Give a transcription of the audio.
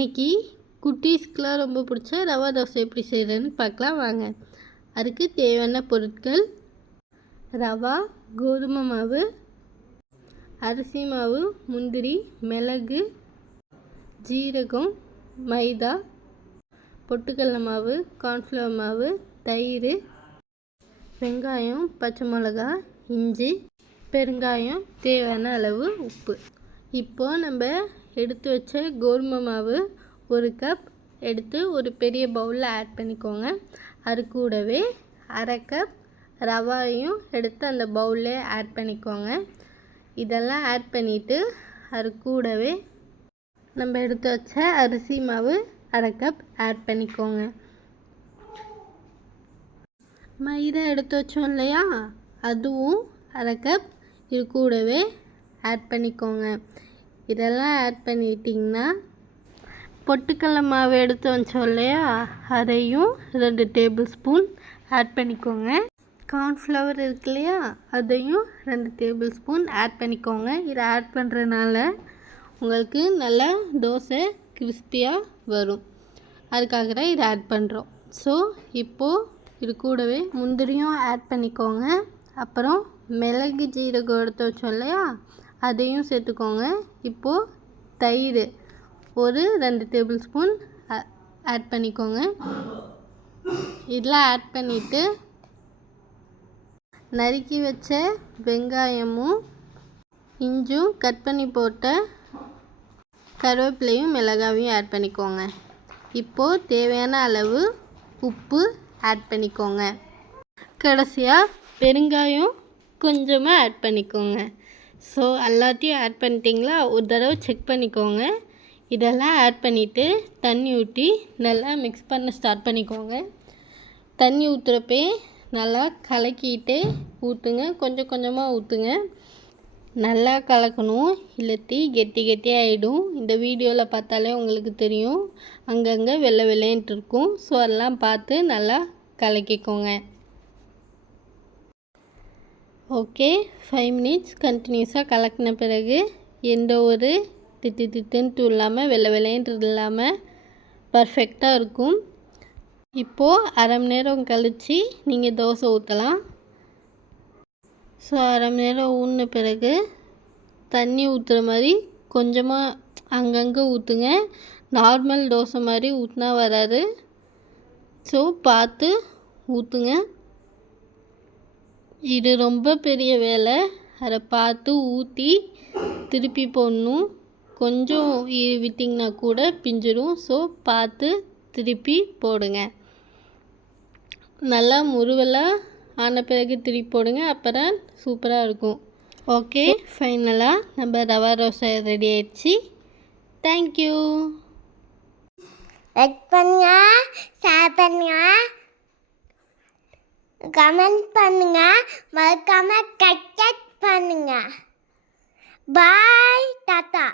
இன்றைக்கி குட்டீஸ்க்கெலாம் ரொம்ப பிடிச்ச ரவா தோசை எப்படி செய்கிறதுன்னு பார்க்கலாம் வாங்க. அதுக்கு தேவையான பொருட்கள்: ரவா, கோதுமை மாவு, அரிசி மாவு, முந்திரி, மிளகு, ஜீரகம், மைதா, பொட்டுக்கடலை மாவு, கார்ன்ஃப்ளவர் மாவு, தயிர், வெங்காயம், பச்சை மிளகா, இஞ்சி, பெருங்காயம், தேவையான அளவு உப்பு. இப்போது நம்ம எடுத்து வச்ச கோதுமை மாவு 1 கப் எடுத்து ஒரு பெரிய பவுலில் ஆட் பண்ணிக்கோங்க. அது கூடவே அரை கப் ரவாயும் எடுத்து அந்த பவுல்லே ஆட் பண்ணிக்கோங்க. இதெல்லாம் ஆட் பண்ணிவிட்டு அது கூடவே நம்ம எடுத்து வச்ச அரிசி மாவு அரை கப் ஆட் பண்ணிக்கோங்க. மைதா எடுத்து வச்சோம் இல்லையா, அதுவும் அரை கப் இது கூடவே ஆட் பண்ணிக்கோங்க. இதெல்லாம் ஆட் பண்ணிட்டிங்கன்னா பொட்டுக்கடலை மாவு எடுத்து வச்சோம் இல்லையா, அதையும் 2 டேபிள் ஸ்பூன் ஆட் பண்ணிக்கோங்க. கார்ன்ஃப்ளவர் இருக்கு இல்லையா, அதையும் 2 டேபிள் ஸ்பூன் ஆட் பண்ணிக்கோங்க. இதை ஆட் பண்ணுறதுனால உங்களுக்கு நல்லா தோசை கிறிஸ்பியாக வரும். அதுக்காக தான் இதை ஆட் பண்ணுறோம். ஸோ இப்போது இது கூடவே முந்திரியும் ஆட் பண்ணிக்கோங்க. அப்புறம் மிளகு, ஜீரகம் எடுத்து வச்சோம் இல்லையா, அதையும் சேர்த்துக்கோங்க. இப்போது தயிர் ஒரு 2 டேபிள் ஸ்பூன் ஆட் பண்ணிக்கோங்க. இதெல்லாம் ஆட் பண்ணிவிட்டு நறுக்கி வச்ச வெங்காயமும் இஞ்சும் கட் பண்ணி போட்ட கருவேப்பிலையும் மிளகாவையும் ஆட் பண்ணிக்கோங்க. இப்போது தேவையான அளவு உப்பு ஆட் பண்ணிக்கோங்க. கடைசியாக பெருங்காயம் கொஞ்சமாக ஆட் பண்ணிக்கோங்க. ஸோ எல்லாத்தையும் ஆட் பண்ணிட்டீங்களா, ஒரு தடவை செக் பண்ணிக்கோங்க. இதெல்லாம் ஆட் பண்ணிவிட்டு தண்ணி ஊற்றி நல்லா மிக்ஸ் பண்ண ஸ்டார்ட் பண்ணிக்கோங்க. தண்ணி ஊற்றுறப்பே நல்லா கலக்கிட்டு ஊற்றுங்க. கொஞ்சம் கொஞ்சமாக ஊற்றுங்க. நல்லா கலக்கணும், இல்லாட்டி கெட்டி கெட்டியாகிடும். இந்த வீடியோவில் பார்த்தாலே உங்களுக்கு தெரியும், அங்கங்கே வெள்ளை வெள்ளைன்ட்டு இருக்கும். ஸோ அதெல்லாம் பார்த்து நல்லா கலக்கிக்கோங்க. ஓகே, 5 மினிட்ஸ் கண்டினியூஸாக கலக்கின பிறகு எந்த ஒரு திட்டுன்ட்டு இல்லாமல் வெள்ளை வெள்ளைன்றது இல்லாமல் பர்ஃபெக்டாக இருக்கும். இப்போது அரை மணி நேரம் கழித்து நீங்கள் தோசை ஊற்றலாம். ஸோ அரை மணி நேரம் ஊறின பிறகு தண்ணி ஊற்றுற மாதிரி கொஞ்சமாக அங்கங்கே ஊற்றுங்க. நார்மல் தோசை மாதிரி ஊற்றினா வராது. ஸோ பார்த்து ஊற்றுங்க. இது ரொம்ப பெரிய வேலை. அதை பார்த்து ஊற்றி திருப்பி போடணும். கொஞ்சம் விட்டிங்கன்னா கூட பிஞ்சிடும். ஸோ பார்த்து திருப்பி போடுங்க. நல்லா முருவலாக ஆன பிறகு திருப்பி போடுங்க. அப்போ தான் சூப்பராக இருக்கும். ஓகே, ஃபைனலாக நம்ம ரவா தோசை ரெடி ஆயிடுச்சு. தேங்க்யூ. லைக் பண்ணுங்க, ஷேர் பண்ணுங்க, கமெண்ட் பண்ணுங்க, மறக்காம கட் பண்ணுங்க. பாய், டாட்டா.